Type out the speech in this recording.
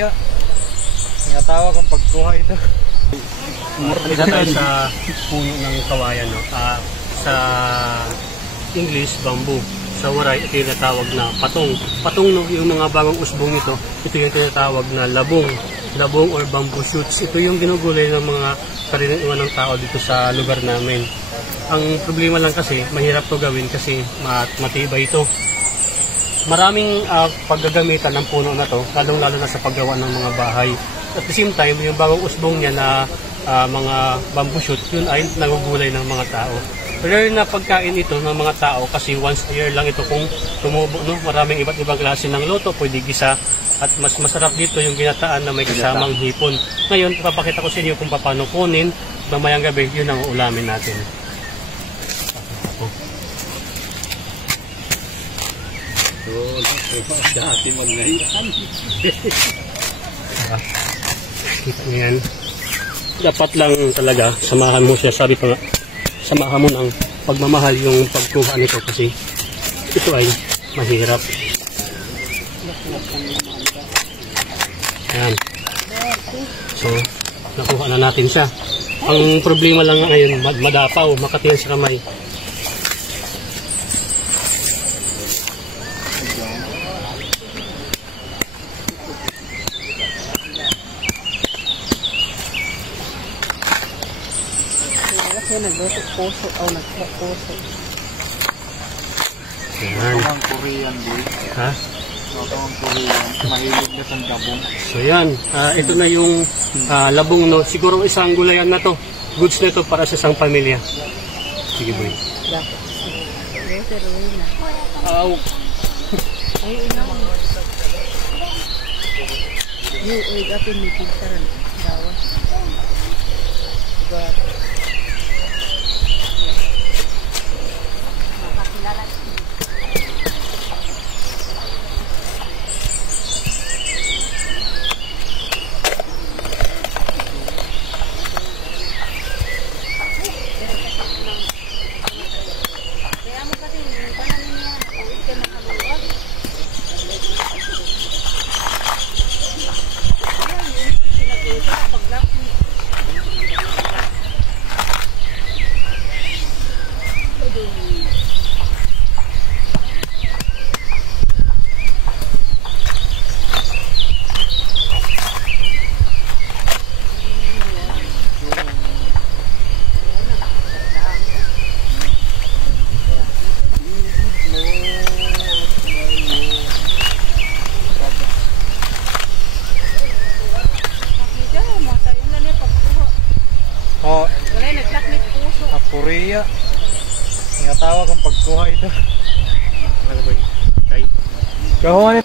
Korea. Tinatawag ang pagkuha ito. Isa tayo sa puno ng kawayan, no? Sa English, bamboo. Sa Waray, ito yung natawag na patong. Patong, no? Yung mga bagong usbong nito, ito yung tinatawag na labong. Labong or bamboo shoots. Ito yung ginugulay ng mga karaniwan ng tao dito sa lugar namin. Ang problema lang kasi, mahirap to gawin kasi matibay ito. Maraming paggagamitan ng puno na to, lalong-lalo na sa paggawa ng mga bahay. At the same time, yung bagong usbong niya na mga bamboo shoot, yun ay nagugulay ng mga tao. Rare na pagkain ito ng mga tao kasi once a year lang ito kung tumubo. No? Maraming iba't ibang klase ng luto, pwede gisa. At mas masarap dito yung ginataan na may kasamang hipon. Ngayon, papakita ko sa inyo kung paano kunin. Mamayang gabi, yun ang ulamin natin. Dati mag-ngayon. Kita niyo yan. Dapat lang talaga, samahan mo siya. Sabi pa nga, samahan mo ng pagmamahal yung pagkuha nito kasi ito ay mahirap. Ayan. So, nakuha na natin siya. Ang problema lang ngayon, madapaw, makatiyan sa kamay. Kasi naglusok puso o nagpuso. Ayan. Ang Korean boy. Ha? Ang Korean. Mahilig na sa labong. So yan, ito na yung labong, no. Siguro isang gulayan na to. Goods na to para sa isang pamilya. Sige boy. Aw. Ay, ina. Yung atin may pigsaran. Dawa. Korea. Tinatawag ang pagkuha ito. Ano ba yun? Kahuan